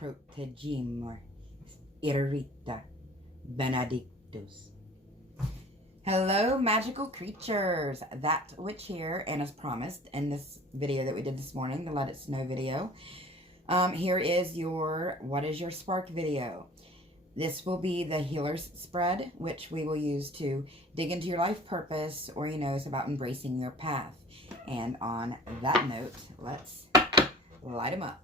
protegimur, irrita benedictus. Hello, magical creatures. That witch here, and as promised in this video that we did this morning, the Let It Snow video, here is your What is Your Spark video. This will be the healer's spread, which we will use to dig into your life purpose, or it's about embracing your path. And on that note, let's light them up.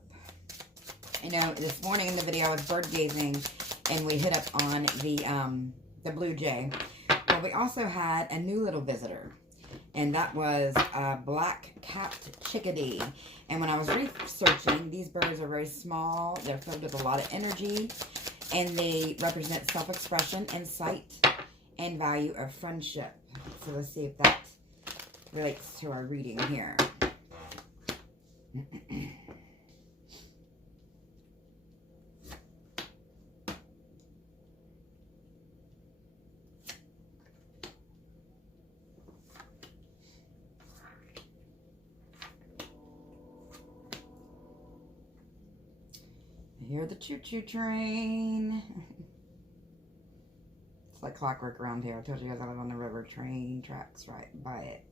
This morning in the video I was bird gazing, and we hit up on the blue jay. Well, we also had a new little visitor, and that was a black-capped chickadee. And when I was researching, these birds are very small. They're filled with a lot of energy, and they represent self-expression, insight, and value of friendship. So let's see if that relates to our reading here. I hear the choo-choo train. It's like clockwork around here. I told you guys I live on the river. Train tracks right by it.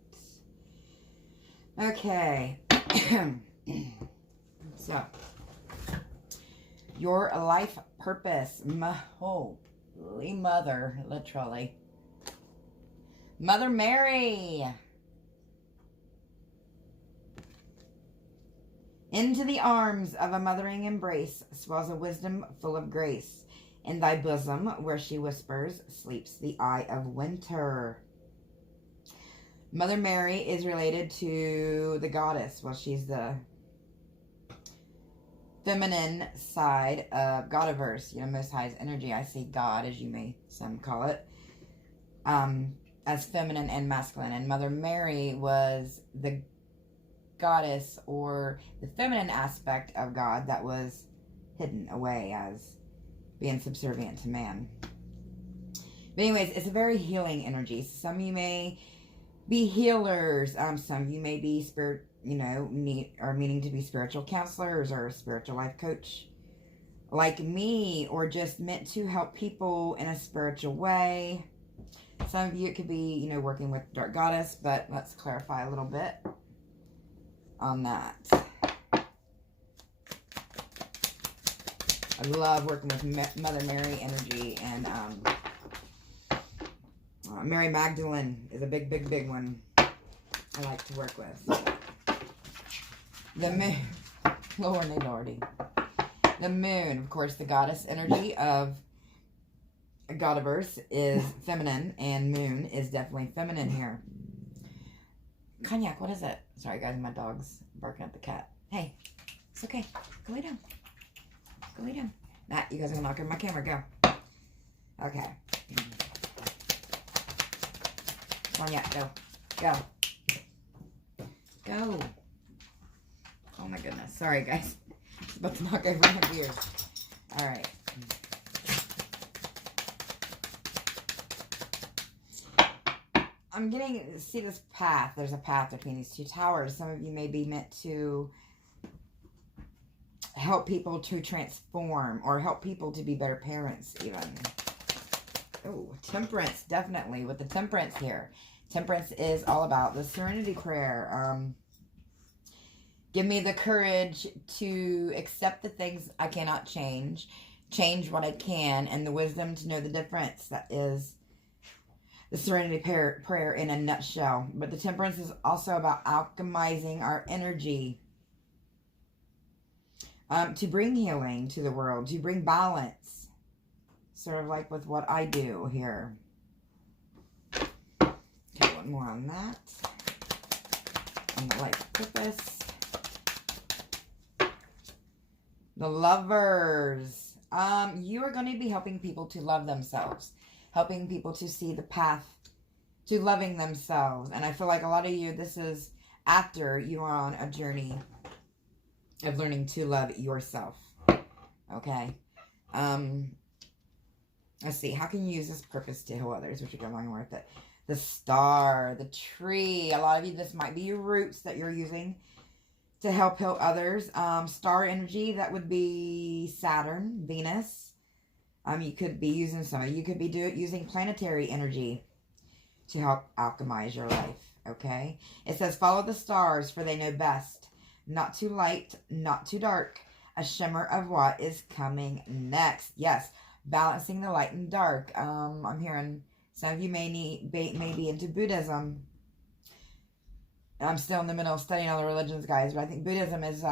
Okay. So, your life purpose. Holy mother, literally. Mother Mary. Into the arms of a mothering embrace swells a wisdom full of grace. In thy bosom, where she whispers, sleeps the eye of winter. Mother Mary is related to the goddess. Well, she's the feminine side of Godiverse, Most High's energy. I see God, as you may some call it, as feminine and masculine. And Mother Mary was the goddess, or the feminine aspect of God that was hidden away as being subservient to man. But anyways, it's a very healing energy. Some of you may be healers. Some of you may be meaning to be spiritual counselors or a spiritual life coach like me, or just meant to help people in a spiritual way. Some of you, it could be, working with Dark Goddess, but let's clarify a little bit on that. I love working with Mother Mary energy, and Mary Magdalene is a big, big, big one I like to work with. The moon, Lordy. The moon, of course, the goddess energy of Godiverse is feminine, and moon is definitely feminine here. Cognac, what is it? Sorry, guys, my dog's barking at the cat. Hey, it's okay. Go lay down. Go lay down. Nah, you guys are gonna knock over my camera. Go. Okay. Cognac, go. Go. Go. Oh my goodness. Sorry, guys. It's about to knock over my beers. All right. I'm getting to see this path. There's a path between these two towers. Some of you may be meant to help people to transform, or help people to be better parents even. Oh, temperance, definitely, with the temperance here. Temperance is all about the serenity prayer. Give me the courage to accept the things I cannot change what I can, and the wisdom to know the difference. That is the serenity prayer in a nutshell. But the temperance is also about alchemizing our energy, to bring healing to the world, to bring balance, sort of like with what I do here. Okay, one more on that, on the life purpose. The lovers. You are going to be helping people to love themselves, helping people to see the path to loving themselves. And I feel like a lot of you, this is after you are on a journey of learning to love yourself. Okay. Let's see. How can you use this purpose to heal others, which are going worth it? The star, the tree. A lot of you, this might be your roots that you're using to help heal others. Star energy, that would be Saturn, Venus. You could be using you could be using planetary energy to help alchemize your life, okay? It says, follow the stars, for they know best. Not too light, not too dark. A shimmer of what is coming next. Yes, balancing the light and dark. I'm hearing some of you may be into Buddhism. I'm still in the middle of studying all the religions, guys, but I think Buddhism is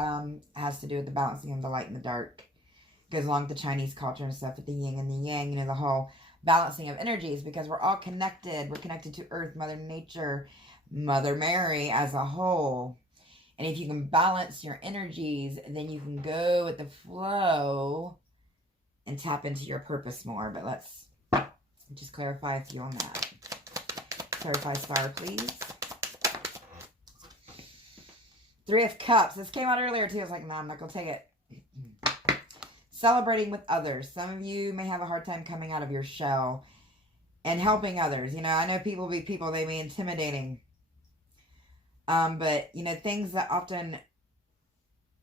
has to do with the balancing of the light and the dark. Goes along with the Chinese culture and stuff, with the yin and the yang, you know, the whole balancing of energies, because we're all connected. We're connected to Earth, Mother Nature, Mother Mary as a whole. And if you can balance your energies, then you can go with the flow and tap into your purpose more. But let's just clarify a few on that. Clarify star, please. 3 of Cups. This came out earlier too. I was like, nah, I'm not going to take it. Celebrating with others. Some of you may have a hard time coming out of your shell and helping others. You know, I know people be people, they be intimidating. But, you know, things that often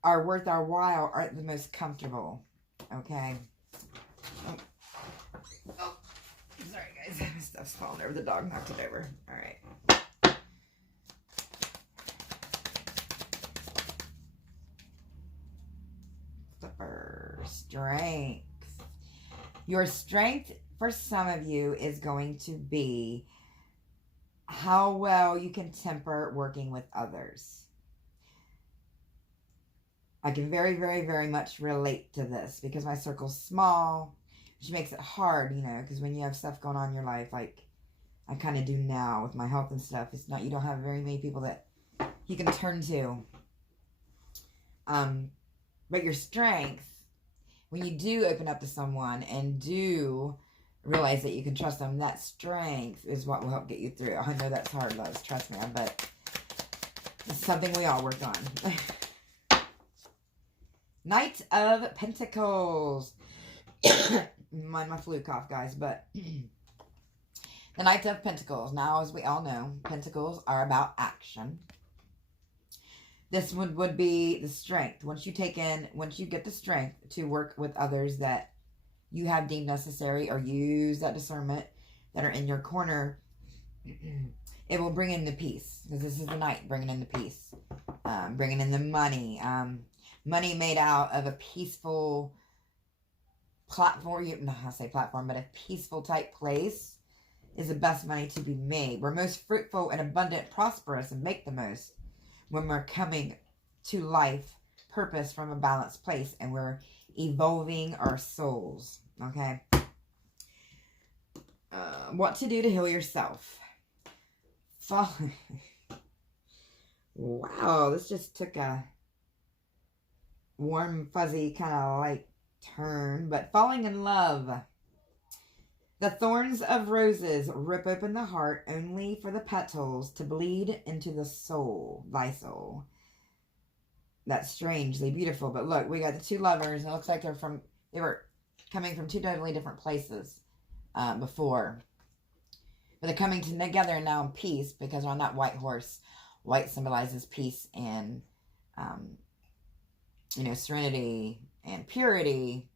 are worth our while aren't the most comfortable. Okay. Oh. Sorry, guys. My stuff's falling over. The dog knocked it over. All right. Strength. Your strength for some of you is going to be how well you can temper working with others. I can very, very, very much relate to this because my circle's small, which makes it hard, you know, because when you have stuff going on in your life, like I kind of do now with my health and stuff, it's not, you don't have very many people that you can turn to. But your strength, when you do open up to someone and do realize that you can trust them, that strength is what will help get you through. I know that's hard, loves. Trust me, but it's something we all work on. Knight of Pentacles. Mind my flu cough, guys, but the Knight of Pentacles. Now, as we all know, Pentacles are about action. This would be the strength. Once you get the strength to work with others that you have deemed necessary, or use that discernment that are in your corner, it will bring in the peace. Because this is the Knight bringing in the peace. Bringing in the money. Money made out of a peaceful platform. Not how to say platform, but a peaceful type place is the best money to be made. We're most fruitful and abundant, prosperous, and make the most when we're coming to life purpose from a balanced place and we're evolving our souls. Okay. What to do to heal yourself. Wow, this just took a warm, fuzzy kind of like turn. But falling in love. The thorns of roses rip open the heart only for the petals to bleed into the soul, thy soul. That's strangely beautiful. But look, we got the 2 lovers, and it looks like they were coming from 2 totally different places before. But they're coming together now in peace because they're on that white horse. White symbolizes peace and, you know, serenity and purity.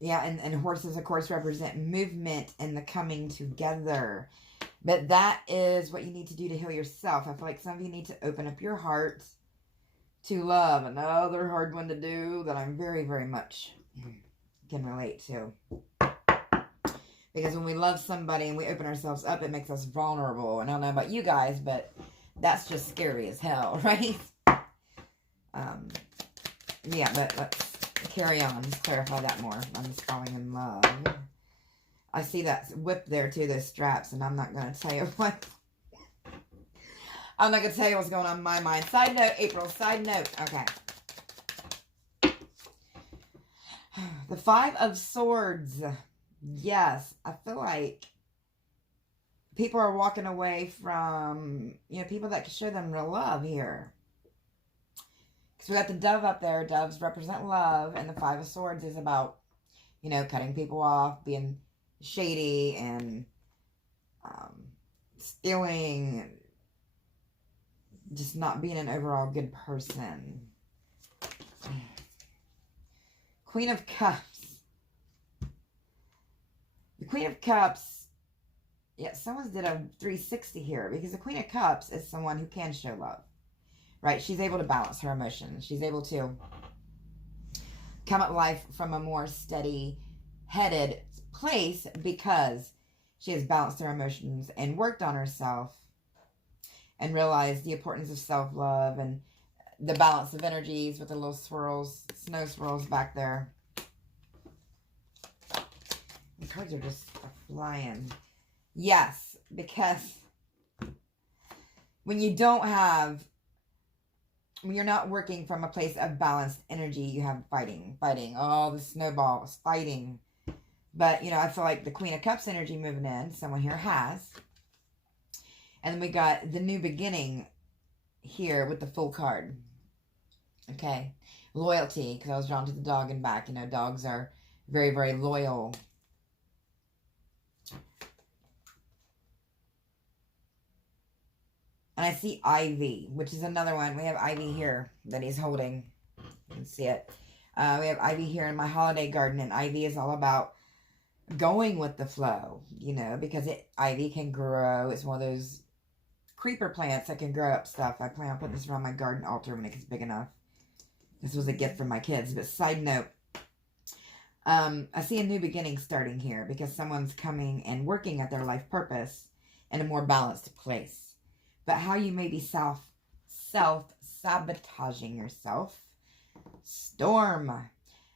Yeah, and horses, of course, represent movement and the coming together. But that is what you need to do to heal yourself. I feel like some of you need to open up your heart to love. Another hard one to do that I'm very, very much can relate to. Because when we love somebody and we open ourselves up, it makes us vulnerable. And I don't know about you guys, but that's just scary as hell, right? Yeah, but let's carry on. Let's clarify that more. I'm just falling in love. I see that whip there too, those straps, and I'm not going to tell you what. I'm not going to tell you what's going on in my mind. Side note, April, side note. Okay. The 5 of Swords. Yes, I feel like people are walking away from, you know, people that can show them real love here. Because we got the dove up there. Doves represent love. And the 5 of Swords is about, you know, cutting people off, being shady, and stealing, just not being an overall good person. Queen of Cups. The Queen of Cups, yeah, someone's did a 360 here, because the Queen of Cups is someone who can show love, right? She's able to balance her emotions. She's able to come at life from a more steady-headed place because she has balanced her emotions and worked on herself and realized the importance of self-love and the balance of energies with the little swirls, snow swirls back there. The cards are just flying. Yes, because when you don't have, when you're not working from a place of balanced energy, you have fighting, all the snowballs, fighting. But, you know, I feel like the Queen of Cups energy moving in, someone here has. And then we got the new beginning here with the Fool card. Okay. Loyalty, because I was drawn to the dog and back. You know, dogs are very, very loyal. And I see Ivy, which is another one. We have Ivy here that he's holding. You can see it. We have Ivy here in my holiday garden, and Ivy is all about going with the flow, you know, because Ivy can grow. It's one of those creeper plants that can grow up stuff. I plan on putting this around my garden altar when it gets big enough. This was a gift from my kids. But side note, I see a new beginning starting here because someone's coming and working at their life purpose in a more balanced place. But how you may be self-sabotaging yourself. Storm.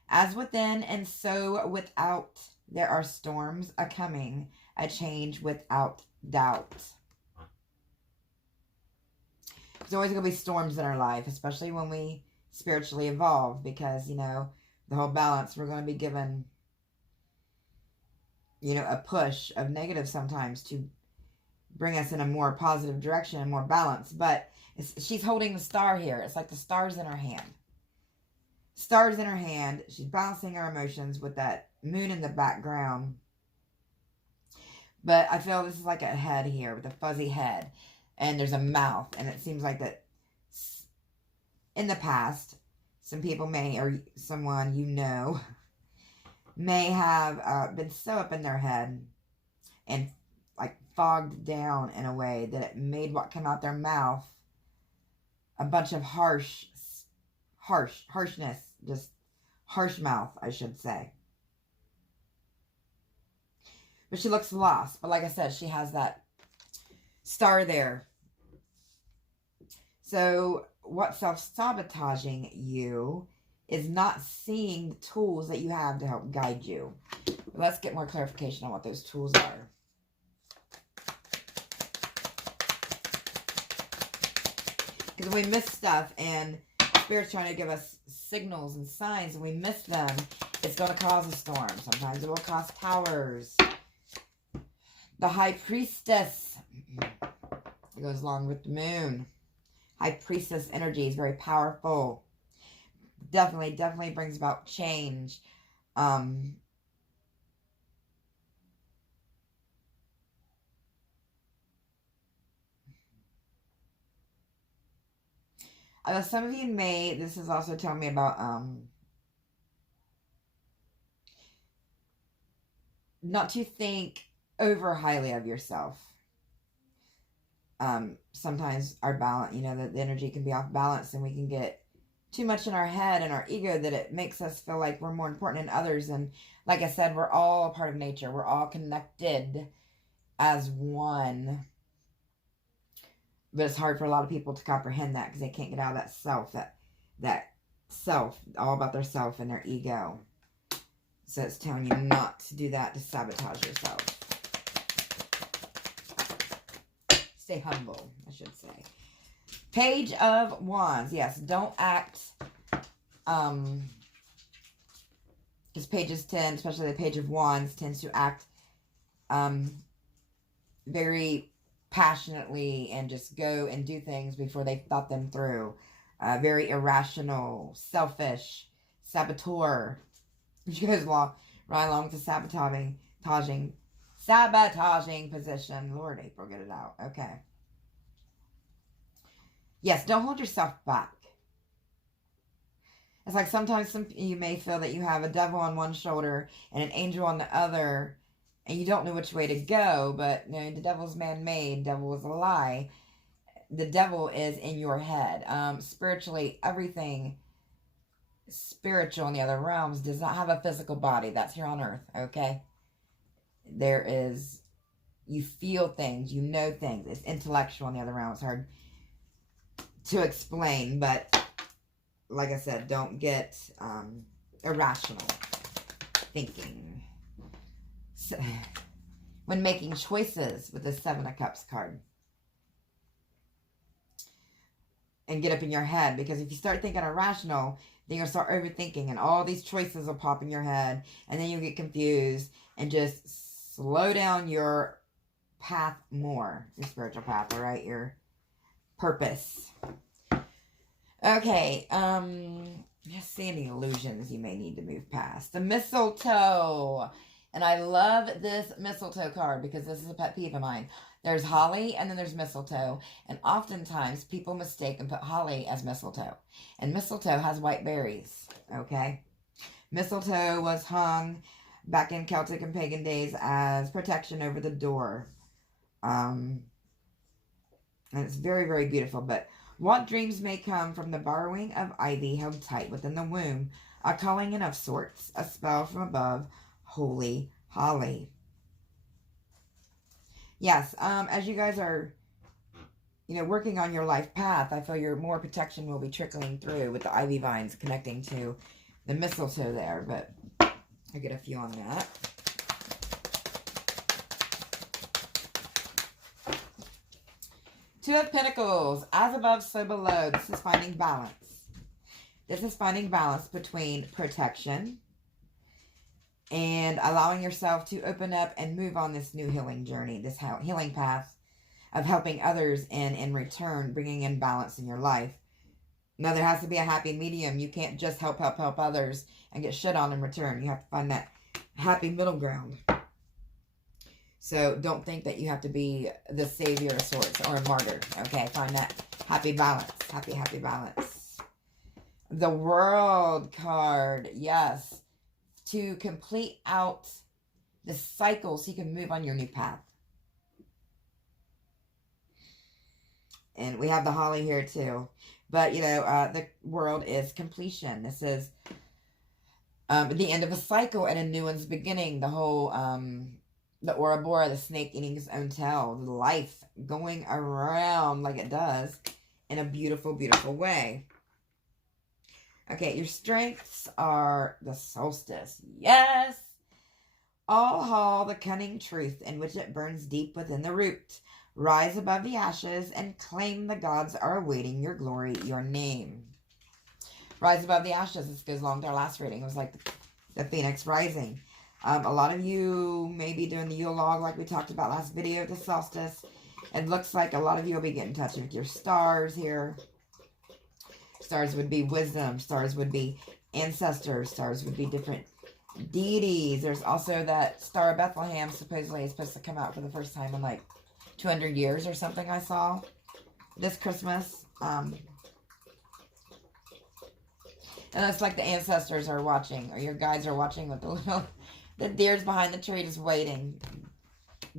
As within and so without, there are storms a-coming, a change without doubt. There's always going to be storms in our life, especially when we spiritually evolve, because, you know, the whole balance, we're going to be given, you know, a push of negative sometimes to bring us in a more positive direction and more balance. But she's holding the star here. It's like the star's in her hand. Stars in her hand. She's balancing her emotions with that moon in the background. But I feel this is like a head here with a fuzzy head. And there's a mouth. And it seems like that in the past, some people may, or someone you know, may have been so up in their head and like fogged down in a way that it made what came out their mouth a bunch of harshness, just harsh mouth, I should say. But she looks lost. But like I said, she has that star there. So what's self-sabotaging you is not seeing the tools that you have to help guide you. But let's get more clarification on what those tools are. Because we miss stuff, and Spirit's trying to give us signals and signs, and we miss them, it's going to cause a storm. Sometimes it will cause towers. The High Priestess. It goes along with the moon. High Priestess energy is very powerful. Definitely brings about change. Some of you may, this is also telling me about not to think over highly of yourself. Sometimes our balance, you know, the energy can be off balance, and we can get too much in our head and our ego that it makes us feel like we're more important than others. And like I said, we're all a part of nature. We're all connected as one. But it's hard for a lot of people to comprehend that because they can't get out of that self, that self, all about their self and their ego. So it's telling you not to do that, to sabotage yourself. Stay humble, I should say. Page of Wands. Yes, don't act, because pages 10, especially the Page of Wands, tends to act very passionately and just go and do things before they've thought them through. Very irrational, selfish, saboteur, which goes right along with the sabotaging, Sabotaging position. Lord, April, get it out. Okay. Yes, don't hold yourself back. It's like sometimes you may feel that you have a devil on one shoulder and an angel on the other, and you don't know which way to go, but you know, the devil's man-made. Devil is a lie. The devil is in your head. Spiritually, everything spiritual in the other realms does not have a physical body. That's here on earth, okay? There is, you feel things, you know things. It's intellectual in the other realm. It's hard to explain, but like I said, don't get irrational thinking. So, when making choices with the Seven of Cups card. And get up in your head, because if you start thinking irrational, then you'll start overthinking and all these choices will pop in your head, and then you'll get confused, and just slow down your path more, your spiritual path, all right, your purpose. Okay, just see any illusions you may need to move past. The mistletoe. And I love this mistletoe card because this is a pet peeve of mine. There's holly and then there's mistletoe. And oftentimes people mistake and put holly as mistletoe. And mistletoe has white berries, okay? Mistletoe was hung back in Celtic and pagan days as protection over the door. And it's very, very beautiful. But what dreams may come from the borrowing of ivy held tight within the womb, a calling in of sorts, a spell from above, holy holly. Yes, as you guys are, you know, working on your life path, I feel your more protection will be trickling through with the ivy vines connecting to the mistletoe there, but I get a few on that. Two of Pentacles, as above, so below. This is finding balance. This is finding balance between protection and allowing yourself to open up and move on this new healing journey, this healing path of helping others and in return bringing in balance in your life. Now, there has to be a happy medium. You can't just help others and get shit on in return. You have to find that happy middle ground. So don't think that you have to be the savior of sorts or a martyr. Okay, find that happy balance. Happy balance. The World card. Yes. To complete out the cycle so you can move on your new path. And we have the holly here too. But, you know, the World is completion. This is the end of a cycle and a new one's beginning. The whole, the Ouroboros, the snake eating his own tail. The life going around like it does in a beautiful, beautiful way. Okay, your strengths are the solstice. Yes! All haul the cunning truth in which it burns deep within the root. Rise above the ashes and claim the gods are awaiting your glory, your name. Rise above the ashes. This goes along with our last reading. It was like the phoenix rising. A lot of you may be doing the Yule log like we talked about last video, the solstice. It looks like a lot of you will be getting in touch with your stars here. Stars would be wisdom. Stars would be ancestors. Stars would be different deities. There's also that Star of Bethlehem supposedly is supposed to come out for the first time in like 200 years or something I saw this Christmas. And it's like the ancestors are watching, or your guides are watching with the little, the deers behind the tree just waiting.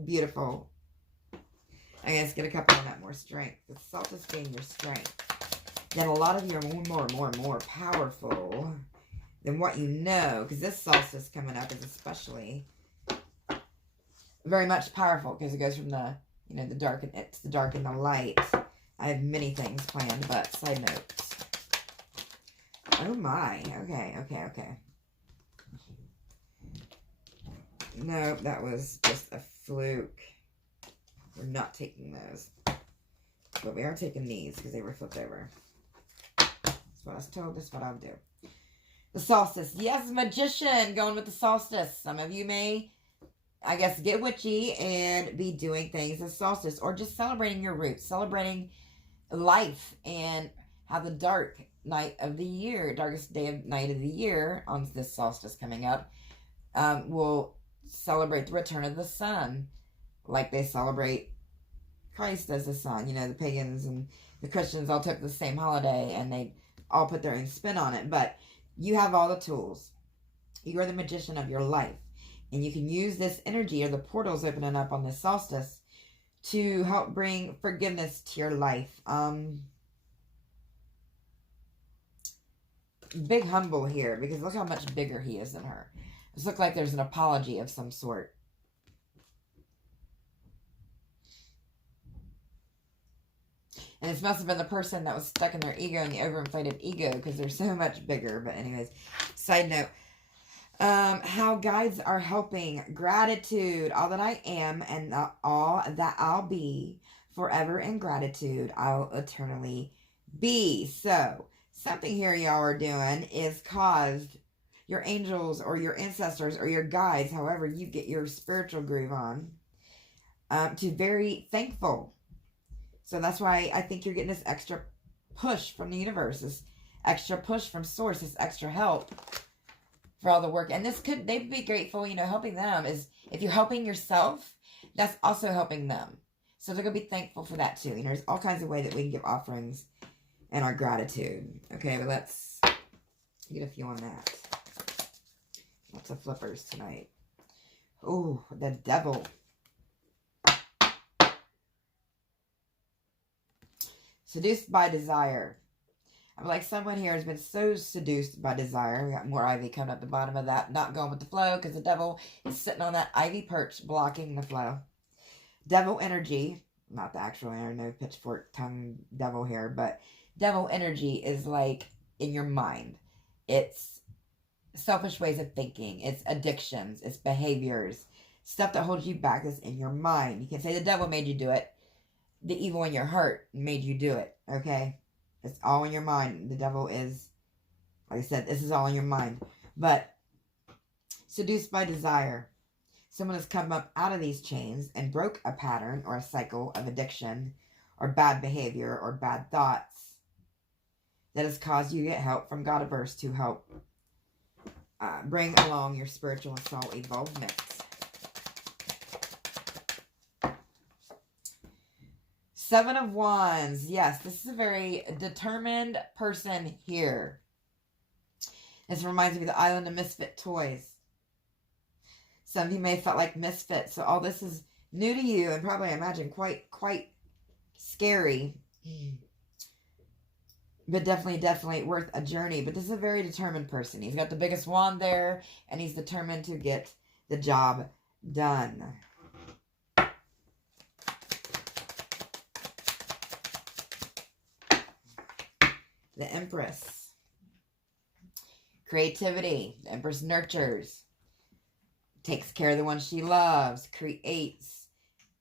Beautiful. I guess get a couple on that more strength. The solstice being your strength. Then a lot of you are more powerful than what you know. Because this solstice coming up is especially very much powerful. Because it goes from the, you know, the dark, and it's the dark and the light. I have many things planned, but side notes. Oh my. Okay. No, that was just a fluke. We're not taking those. But we are taking these because they were flipped over. That's what I was told. That's what I'll do. The solstice. Yes, magician. Going with the solstice. Some of you may, I guess, get witchy and be doing things as solstice. Or just celebrating your roots. Celebrating life and how the dark night of the year, darkest night of the year on this solstice coming up, will celebrate the return of the sun, like they celebrate Christ as the sun. You know, the pagans and the Christians all took the same holiday and they all put their own spin on it. But you have all the tools. You are the magician of your life. And you can use this energy or the portals opening up on this solstice to help bring forgiveness to your life. Big humble here, because look how much bigger he is than her. This looks like there's an apology of some sort. And this must have been the person that was stuck in their ego and the overinflated ego, because they're so much bigger. But anyways, side note. How guides are helping. Gratitude. All that I am and all that I'll be. Forever in gratitude, I'll eternally be. So, something here y'all are doing is caused your angels or your ancestors or your guides, however you get your spiritual groove on, to very thankful. So that's why I think you're getting this extra push from the universe, this extra push from source, this extra help for all the work. And this could, they'd be grateful, you know, helping them is, if you're helping yourself, that's also helping them. So they're going to be thankful for that too. You know, there's all kinds of ways that we can give offerings and our gratitude. Okay, but let's get a few on that. Lots of flippers tonight. Oh, the devil. Seduced by desire. I'm like, someone here has been so seduced by desire. We got more ivy coming up the bottom of that. Not going with the flow, because the devil is sitting on that ivy perch blocking the flow. Devil energy. Not the actual, no pitchfork tongue devil here, but devil energy is like in your mind. It's selfish ways of thinking. It's addictions. It's behaviors. Stuff that holds you back is in your mind. You can say the devil made you do it. The evil in your heart made you do it. Okay? It's all in your mind. The devil is, like I said, this is all in your mind. But seduced by desire. Someone has come up out of these chains and broke a pattern or a cycle of addiction or bad behavior or bad thoughts that has caused you to get help from Godiverse to help bring along your spiritual and soul evolvement. Seven of Wands. Yes, this is a very determined person here. This reminds me of the Island of Misfit Toys. Some of you may have felt like misfits. So all this is new to you and probably, I imagine, quite scary. But definitely worth a journey. But this is a very determined person. He's got the biggest wand there, and he's determined to get the job done. The Empress. Creativity. The Empress nurtures. Takes care of the ones she loves. Creates.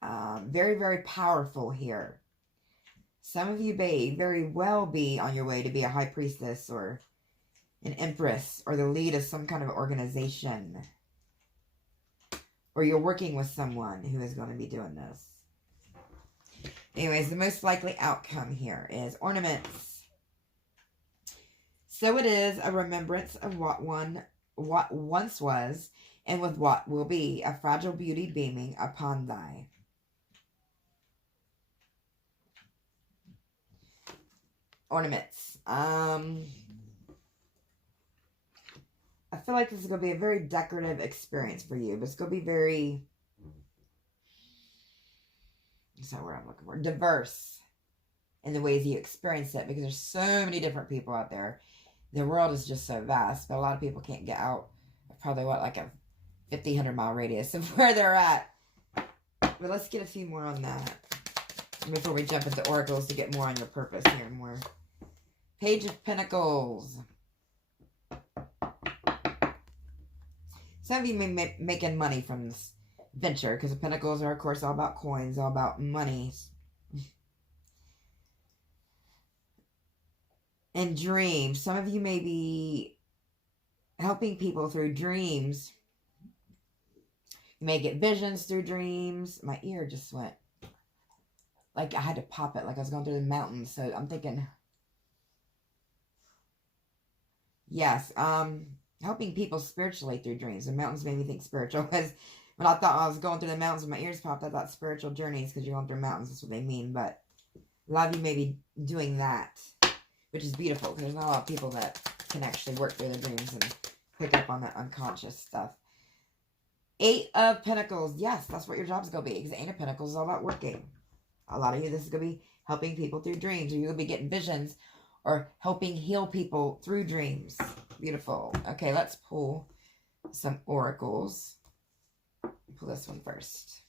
Very, very powerful here. Some of you may very well be on your way to be a high priestess or an empress or the lead of some kind of organization. Or you're working with someone who is going to be doing this. Anyways, the most likely outcome here is ornaments. So it is a remembrance of what once was, and with what will be, a fragile beauty beaming upon thy. Ornaments. I feel like this is going to be a very decorative experience for you, but it's going to be very, what's that word I'm looking for? Diverse in the ways you experience it, because there's so many different people out there. The world is just so vast, but a lot of people can't get out of probably like a 1,500 mile radius of where they're at. But let's get a few more on that before we jump into oracles to get more on your purpose here and more. Page of Pentacles. Some of you may be making money from this venture, because the Pentacles are, of course, all about coins, all about money. And dreams. Some of you may be helping people through dreams. You may get visions through dreams. My ear just went, like I had to pop it, like I was going through the mountains. So I'm thinking, yes, helping people spiritually through dreams. The mountains made me think spiritual, because when I thought I was going through the mountains and my ears popped, I thought spiritual journeys, because you're going through mountains. That's what they mean. But a lot of you may be doing that, which is beautiful, because there's not a lot of people that can actually work through their dreams and pick up on that unconscious stuff. 8 of Pentacles. Yes, that's what your job's going to be, because 8 of Pentacles is all about working. A lot of you, this is going to be helping people through dreams, or you're going to be getting visions or helping heal people through dreams. Beautiful. Okay, let's pull some oracles. Pull this one first.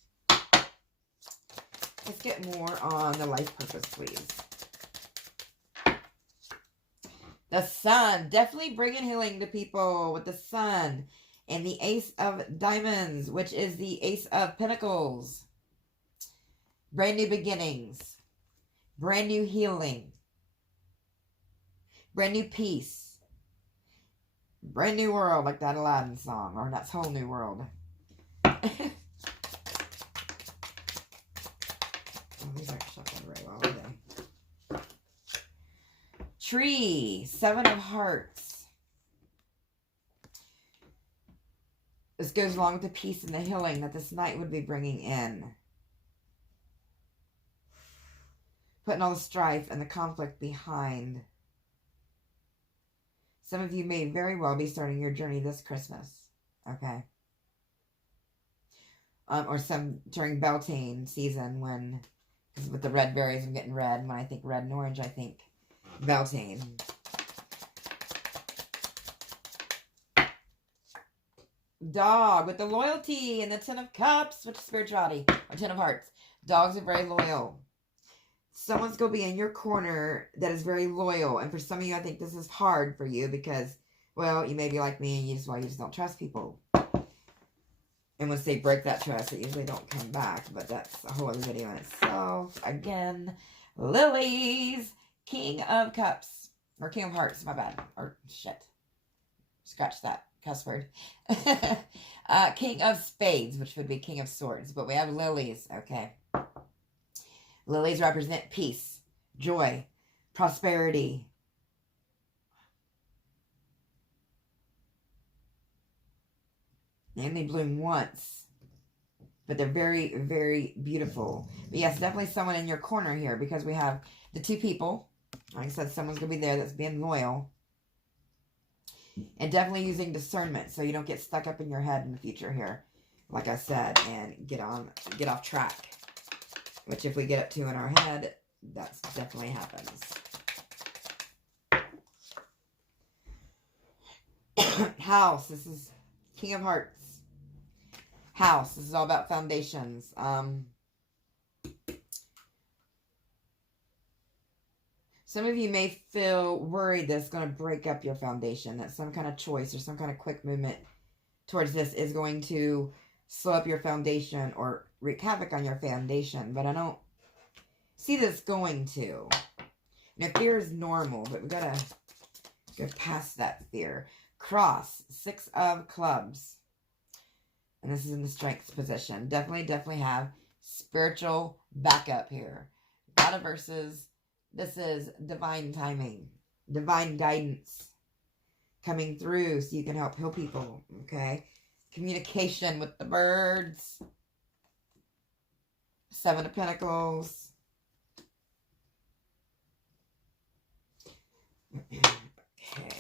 Let's get more on the life purpose, please. The Sun. Definitely bringing healing to people with the Sun. And the Ace of Diamonds, which is the Ace of Pentacles. Brand new beginnings. Brand new healing. Brand new peace. Brand new world, like that Aladdin song. Or that's Whole New World. Oh, these aren't shuffling very well, are they? Tree. 7 of Hearts. This goes along with the peace and the healing that this night would be bringing in. Putting all the strife and the conflict behind. Some of you may very well be starting your journey this Christmas. Okay. Or some during Beltane season, when, with the red berries, I'm getting red. When I think red and orange, I think Beltane. Dog with the loyalty and the 10 of Cups, which is spirituality, or 10 of Hearts. Dogs are very loyal. Someone's going to be in your corner that is very loyal. And for some of you, I think this is hard for you because, well, you may be like me and you just don't trust people. And once they break that trust, they usually don't come back. But that's a whole other video in itself. Again, Lilies, King of Cups. Or King of Hearts, my bad. Or shit. Scratch that cuss word. King of Spades, which would be King of Swords. But we have Lilies. Okay. Lilies represent peace, joy, prosperity. They only bloom once. But they're very, very beautiful. But yes, definitely someone in your corner here, because we have the 2 people. Like I said, someone's going to be there that's being loyal. And definitely using discernment so you don't get stuck up in your head in the future here. Like I said, and get off track. Which if we get up too in our head, that's definitely happens. House. This is King of Hearts. House. This is all about foundations. Some of you may feel worried that it's going to break up your foundation. That some kind of choice or some kind of quick movement towards this is going to slow up your foundation or wreak havoc on your foundation. But I don't see this going to. Now, fear is normal, but we got to go past that fear. Cross. 6 of Clubs. And this is in the strength position. Definitely have spiritual backup here. A lot of verses. This is divine timing. Divine guidance. Coming through so you can help heal people. Okay. Communication with the birds. 7 of Pentacles. Okay,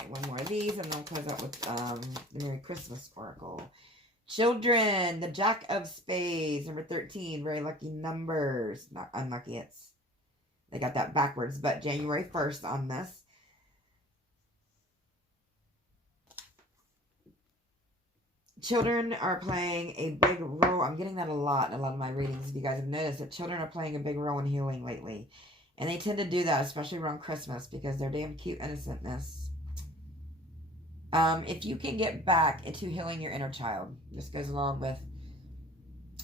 one more of these, and then I'll close out with the Merry Christmas Oracle. Children, the Jack of Spades, number 13, very lucky numbers. Not unlucky, they got that backwards, but January 1st on this. Children are playing a big role. I'm getting that a lot in a lot of my readings. If you guys have noticed that children are playing a big role in healing lately. And they tend to do that, especially around Christmas, because they're damn cute innocentness. If you can get back into healing your inner child, this goes along with,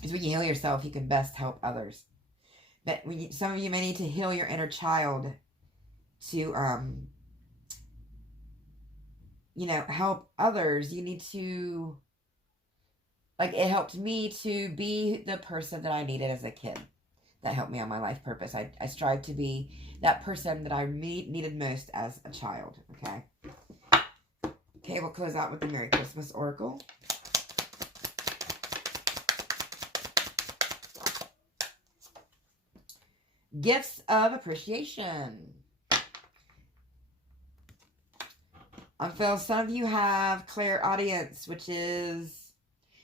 is when you heal yourself, you can best help others. But some of you may need to heal your inner child to, help others. You need to, like, it helped me to be the person that I needed as a kid. That helped me on my life purpose. I strive to be that person that I needed most as a child. Okay. Okay, we'll close out with the Merry Christmas Oracle. Gifts of appreciation. I feel some of you have clairaudience, which is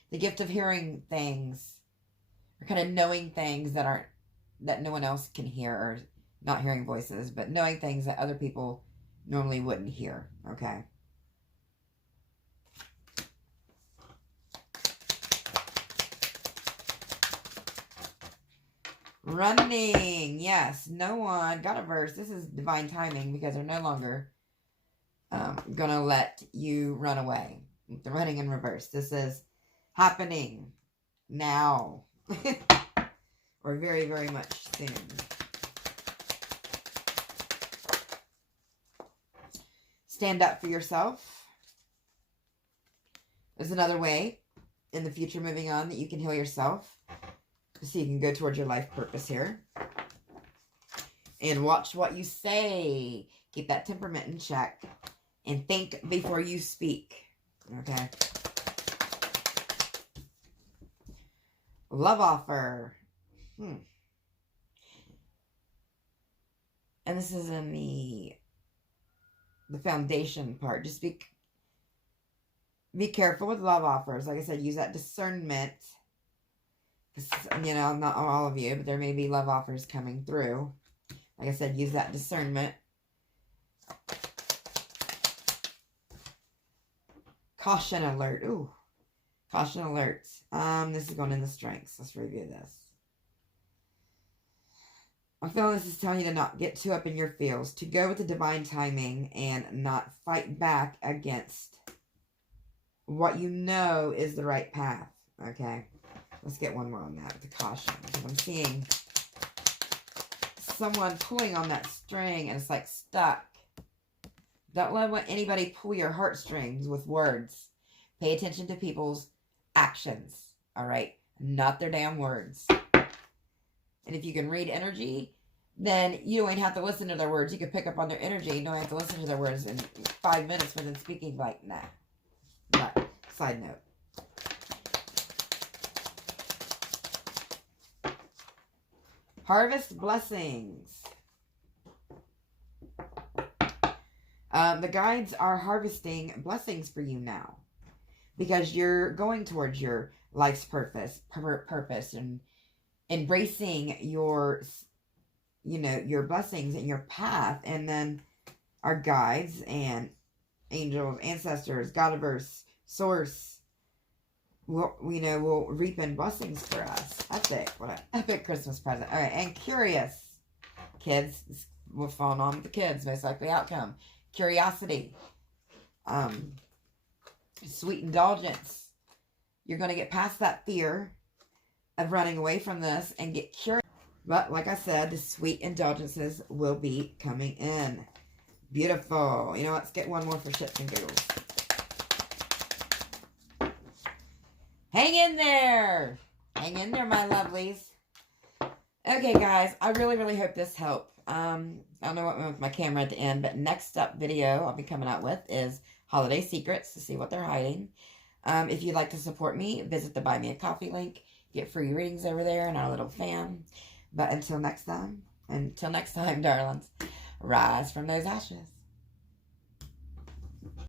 the gift of hearing things, or kind of knowing things that no one else can hear, or not hearing voices, but knowing things that other people normally wouldn't hear. Okay. Running. Yes, no one got a verse. This is divine timing because they're no longer gonna let you run away. The running in reverse. This is happening now. Or very, very much soon. Stand up for yourself. There's another way in the future moving on that you can heal yourself. So you can go towards your life purpose here. And watch what you say. Keep that temperament in check. And think before you speak. Okay. Love offer. And this is in the foundation part. Just be careful with love offers. Like I said, use that discernment. You know, not all of you, but there may be love offers coming through. Like I said, use that discernment. Caution alert. Ooh. Caution alert. This is going in the strengths. Let's review this. I'm feeling this is telling you to not get too up in your feels, to go with the divine timing and not fight back against what you know is the right path. Okay. Let's get one more on that with the caution. Because I'm seeing someone pulling on that string and it's like stuck. Don't let anybody pull your heartstrings with words. Pay attention to people's actions. All right? Not their damn words. And if you can read energy, then you don't even have to listen to their words. You can pick up on their energy. You don't have to listen to their words in 5 minutes within speaking. Like, nah. But, side note. Harvest blessings. The guides are harvesting blessings for you now. Because you're going towards your life's purpose and embracing your, your blessings and your path. And then our guides and angels, ancestors, Godiverse, Source, will reap in blessings for us. Epic. What an epic Christmas present. All right. And curious. Kids. What's falling on with the kids. Most likely outcome. Curiosity. Sweet indulgence. You're going to get past that fear of running away from this and get curious. But like I said, the sweet indulgences will be coming in. Beautiful. You know, let's get one more for shits and giggles. Hang in there. Hang in there, my lovelies. Okay, guys. I really, really hope this helped. I don't know what went with my camera at the end, but next up video I'll be coming out with is holiday secrets to see what they're hiding. If you'd like to support me, visit the Buy Me a Coffee link. Get free readings over there in our little fam. But until next time, darlings, rise from those ashes.